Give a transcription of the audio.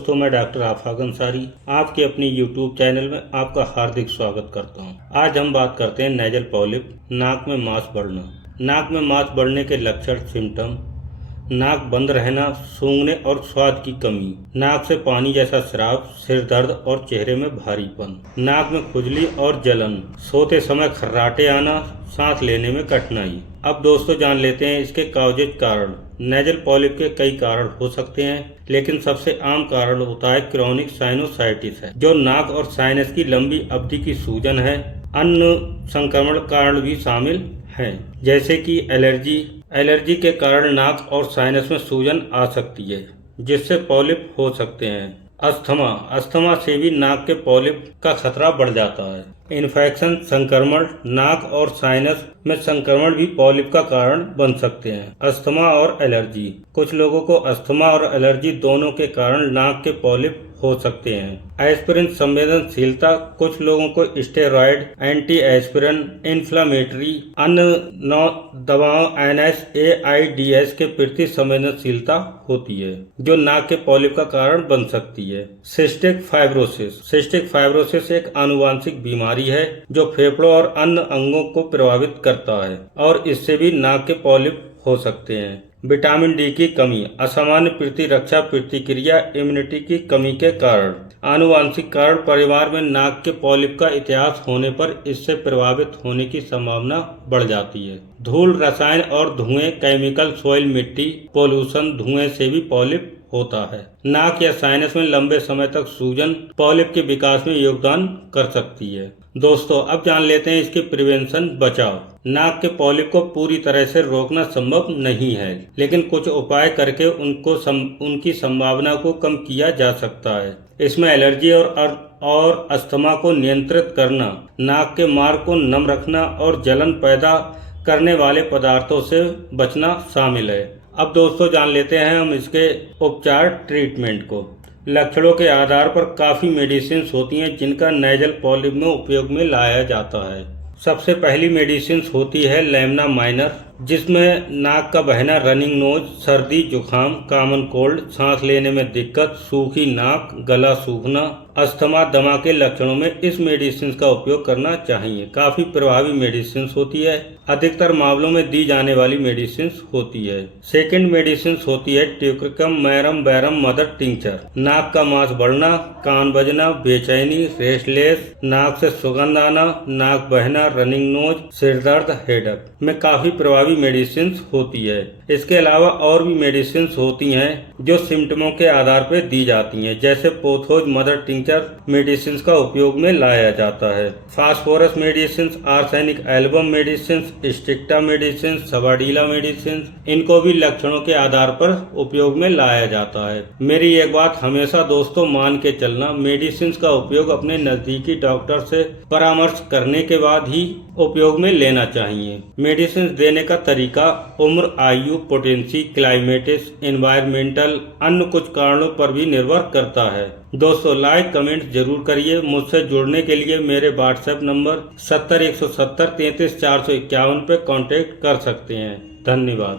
दोस्तों, मैं डॉक्टर आफाक अंसारी आपके अपनी यूट्यूब चैनल में आपका हार्दिक स्वागत करता हूं। आज हम बात करते हैं नेजल पॉलिप, नाक में मांस बढ़ना। नाक में मांस बढ़ने के लक्षण सिम्टम: नाक बंद रहना, सूंघने और स्वाद की कमी, नाक से पानी जैसा स्राव, सिर दर्द और चेहरे में भारीपन, नाक में खुजली और जलन, सोते समय खर्राटे आना, सांस लेने में कठिनाई। अब दोस्तों जान लेते हैं इसके काउजेज कारण। नेजल पॉलिप के कई कारण हो सकते हैं, लेकिन सबसे आम कारण होता है क्रोनिक साइनोसाइटिस है, जो नाक और साइनस की लंबी अवधि की सूजन है। अन्य संक्रमण कारण भी शामिल हैं, जैसे कि एलर्जी के कारण नाक और साइनस में सूजन आ सकती है, जिससे पॉलिप हो सकते हैं। अस्थमा से भी नाक के पॉलिप का खतरा बढ़ जाता है। इन्फेक्शन, संक्रमण, नाक और साइनस में संक्रमण भी पॉलिप का कारण बन सकते हैं। अस्थमा और एलर्जी: कुछ लोगों को अस्थमा और एलर्जी दोनों के कारण नाक के पॉलिप हो सकते हैं। एस्पिरिन संवेदनशीलता: कुछ लोगों को स्टेरॉयड, एंटी एस्पिरिन, इन्फ्लामेटरी, अन्य दवाओं NSAIDs के प्रति संवेदनशीलता होती है, जो नाक के पॉलिप का कारण बन सकती है। सिस्टिक फाइब्रोसिस एक आनुवंशिक बीमारी है जो फेफड़ों और अन्य अंगों को प्रभावित करता है और इससे भी नाक के पॉलिप हो सकते हैं। विटामिन डी की कमी: असामान्य प्रतिरक्षा प्रतिक्रिया, इम्यूनिटी की कमी के कारण। आनुवंशिक कारण: परिवार में नाक के पॉलिप का इतिहास होने पर इससे प्रभावित होने की संभावना बढ़ जाती है। धूल, रसायन और धुएं, केमिकल, सॉइल, मिट्टी, पोल्यूशन, धुएं से भी पॉलिप होता है। नाक या साइनस में लंबे समय तक सूजन पॉलिप के विकास में योगदान कर सकती है। दोस्तों, अब जान लेते हैं इसके प्रिवेंशन, बचाव। नाक के पॉलिप को पूरी तरह से रोकना संभव नहीं है, लेकिन कुछ उपाय करके उनकी संभावना को कम किया जा सकता है। इसमें एलर्जी और अस्थमा को नियंत्रित करना, नाक के मार्ग को नम रखना और जलन पैदा करने वाले पदार्थों से बचना शामिल है। अब दोस्तों जान लेते हैं हम इसके उपचार, ट्रीटमेंट को। लक्षणों के आधार पर काफ़ी मेडिसिन होती हैं जिनका नेजल पॉलिप में उपयोग में लाया जाता है। सबसे पहली मेडिसिन होती है लेमना माइनर, जिसमें नाक का बहना, रनिंग नोज, सर्दी जुखाम, कॉमन कोल्ड, सांस लेने में दिक्कत, सूखी नाक, गला सूखना, अस्थमा, दमा के लक्षणों में इस मेडिसिन का उपयोग करना चाहिए। काफ़ी प्रभावी मेडिसिन होती है, अधिकतर मामलों में दी जाने वाली मेडिसिन होती है। सेकंड मेडिसिन होती है ट्यूक्रिकम मैरम बैरम मदर टिंचर। नाक का मांस बढ़ना, कान बजना, बेचैनी, रेस्टलेस, नाक से सुगंध आना, नाक बहना, रनिंग नोज, सिर दर्द, हेडेक में काफ़ी प्रभावी मेडिसिन होती है। इसके अलावा और भी मेडिसिन होती हैं जो सिम्टमों के आधार पर दी जाती हैं, जैसे पोथोज मदर टिंचर मेडिसिन का उपयोग में लाया जाता है। Phosphorus medicine, arsenic album medicine, sticta medicine, sabadilla medicine, इनको भी लक्षणों के आधार पर उपयोग में लाया जाता है। मेरी एक बात हमेशा दोस्तों मान के चलना, मेडिसिन का उपयोग अपने नजदीकी डॉक्टर से परामर्श करने के बाद ही उपयोग में लेना चाहिए। मेडिसिन देने का तरीका उम्र, आयु, पोटेंसी, क्लाइमेटिस, एनवायरमेंटल, अन्य कुछ कारणों पर भी निर्भर करता है। दोस्तों, लाइक कमेंट जरूर करिए। मुझसे जुड़ने के लिए मेरे व्हाट्सएप नंबर 70 170 33 451 पे कांटेक्ट कर सकते हैं। धन्यवाद।